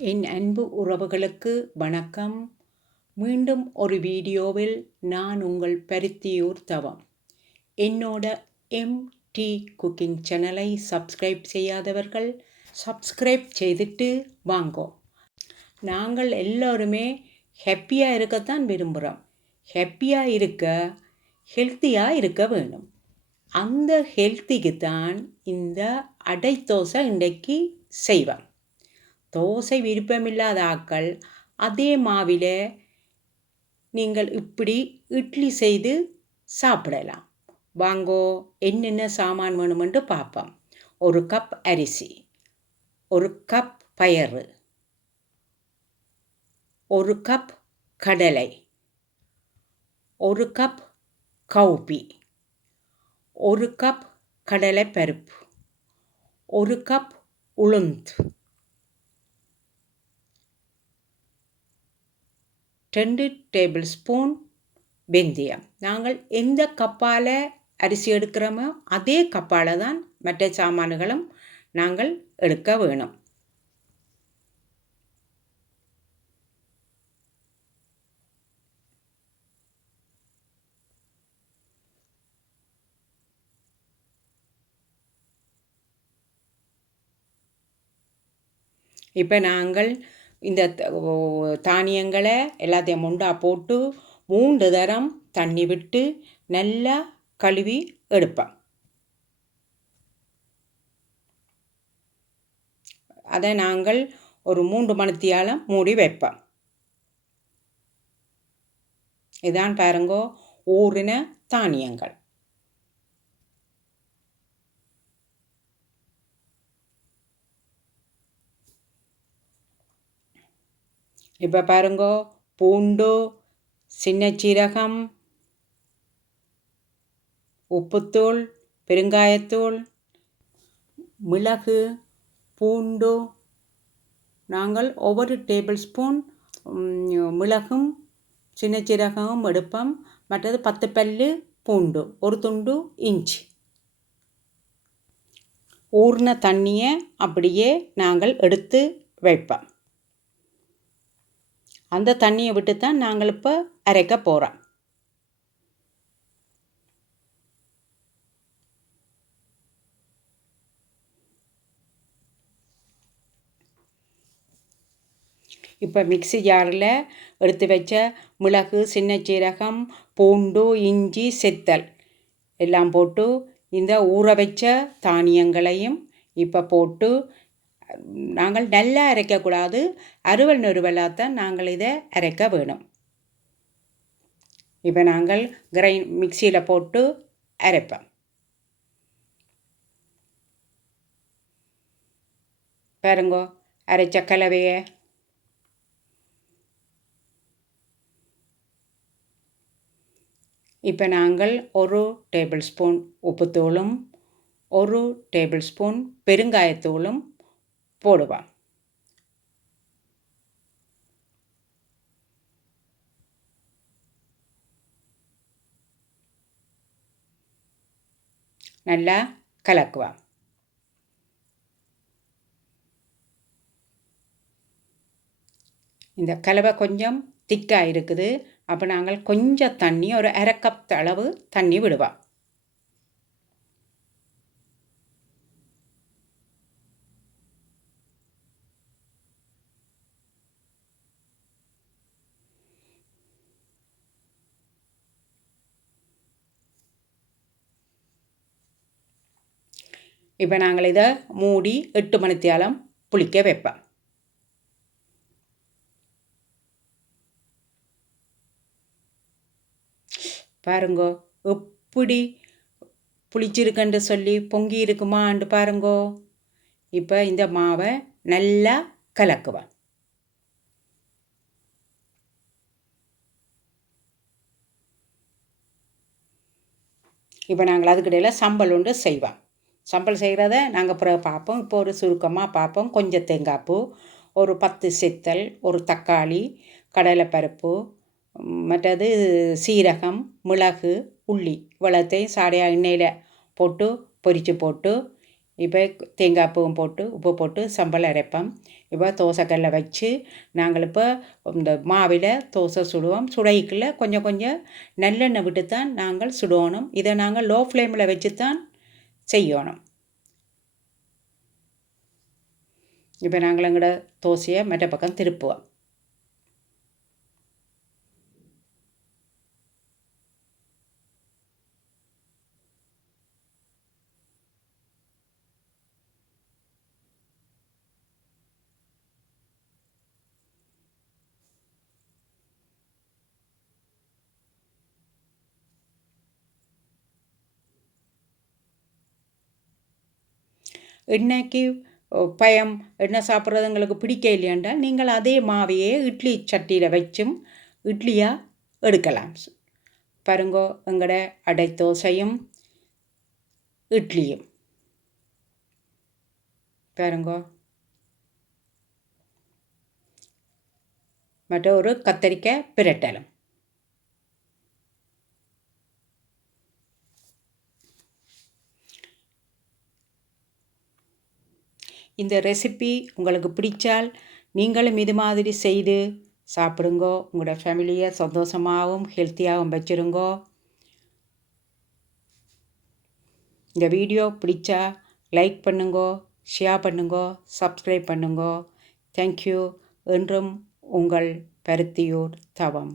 என் அன்பு உறவுகளுக்கு வணக்கம். மீண்டும் ஒரு வீடியோவில் நான் உங்கள் பருத்தியூர் தவம். என்னோட எம்டி குக்கிங் சேனலை சப்ஸ்கிரைப் செய்யாதவர்கள் சப்ஸ்கிரைப் செய்துட்டு வாங்கோ. நாங்கள் எல்லோருமே ஹாப்பியாக இருக்கத்தான் விரும்புகிறோம் ஹாப்பியாக இருக்க ஹெல்த்தியாக இருக்க வேணும். அந்த ஹெல்த்திக்கு தான் இந்த அடை தோசை இன்றைக்கு செய்வேன். தோசை விருப்பமில்லாத ஆக்கள் அதே மாவில் நீங்கள் இப்படி இட்லி செய்து சாப்பிடலாம். வாங்கோ என்னென்ன சாமான் வேணுமென்று பார்ப்போம். ஒரு கப் அரிசி ஒரு கப் பயறு ஒரு கப் கடலை ஒரு கப் கவுப்பி ஒரு கப் கடலை பருப்பு ஒரு கப் உளுந்து. ரெண்டு டேபிள் ஸ்பூன் வெந்தயம். நாங்கள் எந்த கப்பால் அரிசி எடுக்கிறோமோ அதே கப்பால் தான் மற்ற சாமான்களும் நாங்கள் எடுக்க வேணும். இப்போ நாங்கள் இந்த தானியங்களை எல்லாத்தையும் முண்டா போட்டு மூன்று தரம் தண்ணி விட்டு நல்லா கழுவி எடுப்பேன். அதை நாங்கள் ஒரு மூன்று மணித்தியால் மூடி வைப்போம் இதான் பாருங்கோ ஊறின தானியங்கள். இப்போ பாருங்கோ பூண்டு சின்ன சீரகம் உப்புத்தூள் பெருங்காயத்தூள் மிளகு பூண்டு. நாங்கள் ஒவ்வொரு டேபிள் ஸ்பூன் மிளகும் சின்ன சீரகமும் எடுப்போம். மற்றது பத்து பல்லு பூண்டு ஒரு துண்டு இஞ்சி. ஊர்ன தண்ணியை அப்படியே நாங்கள் எடுத்து வைப்போம். அந்த தண்ணியை விட்டு தான் நாங்கள் இப்போ அரைக்க போகிறோம் இப்போ மிக்சி ஜாரில் எடுத்து வச்ச மிளகு சின்ன சீரகம் பூண்டு இஞ்சி செத்தல் எல்லாம் போட்டு இந்த ஊற வச்ச தானியங்களையும் இப்போ போட்டு நாங்கள் நல்லா அரைக்கக்கூடாது. அறுவல் நெருவலாக நாங்கள் இதை அரைக்க வேணும். இப்போ நாங்கள் கிரைண்ட் மிக்சியில் போட்டு அரைப்போம். பாருங்கோ அரைச்ச கலவையை. இப்போ நாங்கள் ஒரு டேபிள் ஸ்பூன் உப்புத்தூளும் ஒரு டேபிள் ஸ்பூன் பெருங்காயத்தூளும் போடுவான் நல்லா கலக்குவான் இந்த கலவை கொஞ்சம் திக்காக இருக்குது. அப்போ நாங்கள் கொஞ்சம் தண்ணி ஒரு அரை கப் அளவு தண்ணி விடுவோம். இப்போ நாங்கள் இதை மூடி எட்டு மணித்தியாலம் புளிக்க வைப்போம். பாருங்கோ எப்படி புளிச்சிருக்குன்னு சொல்லி பொங்கி இருக்குமான்னு பாருங்கோ. இப்போ இந்த மாவை நல்லா கலக்குவேன் இப்போ நாங்கள் அதுக்கிடையில் சம்பல் உண்டு செய்வோம். சம்பல் செய்கிறத நாங்கள் பிறகு பார்ப்போம் இப்போ ஒரு சுருக்கமாக பார்ப்போம் கொஞ்சம் தேங்காய்ப்பூ ஒரு பத்து செத்தல் ஒரு தக்காளி கடலைப்பருப்பு மற்றது சீரகம் மிளகு உள்ளி இவ்வளோத்தையும் சாடையாக எண்ணெயில் போட்டு பொரித்து போட்டு இப்போ தேங்காய் பூவும் போட்டு உப்பு போட்டு சம்பல் அரைப்போம். இப்போ தோசைக்கல்ல வச்சு நாங்கள் இப்போ இந்த மாவில் தோசை சுடுவோம். சுடைக்குள்ள கொஞ்சம் கொஞ்சம் நல்லெண்ணெய் விட்டு தான் நாங்கள் சுடணும். இதை நாங்கள் லோ ஃப்ளேமில் வச்சு தான் செய்யணும். இப்போ நாங்கள் எங்களோட தோசையை மற்ற பக்கம் திருப்புவோம். இன்றைக்கி பயம் என்ன சாப்பிட்றது எங்களுக்கு பிடிக்க இல்லையாண்டால் நீங்கள் அதே மாவையே இட்லி சட்டியில் வச்சும் இட்லியாக எடுக்கலாம். பாருங்கோ எங்களோட அடைத்தோசையும் இட்லியும். பாருங்கோ. மற்ற ஒரு கத்தரிக்காய் பிரட்டலும். இந்த ரெசிபி உங்களுக்கு பிடிச்சால் நீங்களும் இது மாதிரி செய்து சாப்பிடுங்கோ. உங்களோட ஃபேமிலியை சந்தோஷமாகவும் ஹெல்த்தியாகவும் வச்சுருங்கோ. இந்த வீடியோ பிடிச்சா லைக் பண்ணுங்கோ ஷேர் பண்ணுங்கோ சப்ஸ்கிரைப் பண்ணுங்கோ. தேங்க்யூ என்றும் உங்கள் பருத்தியூர் தவம்.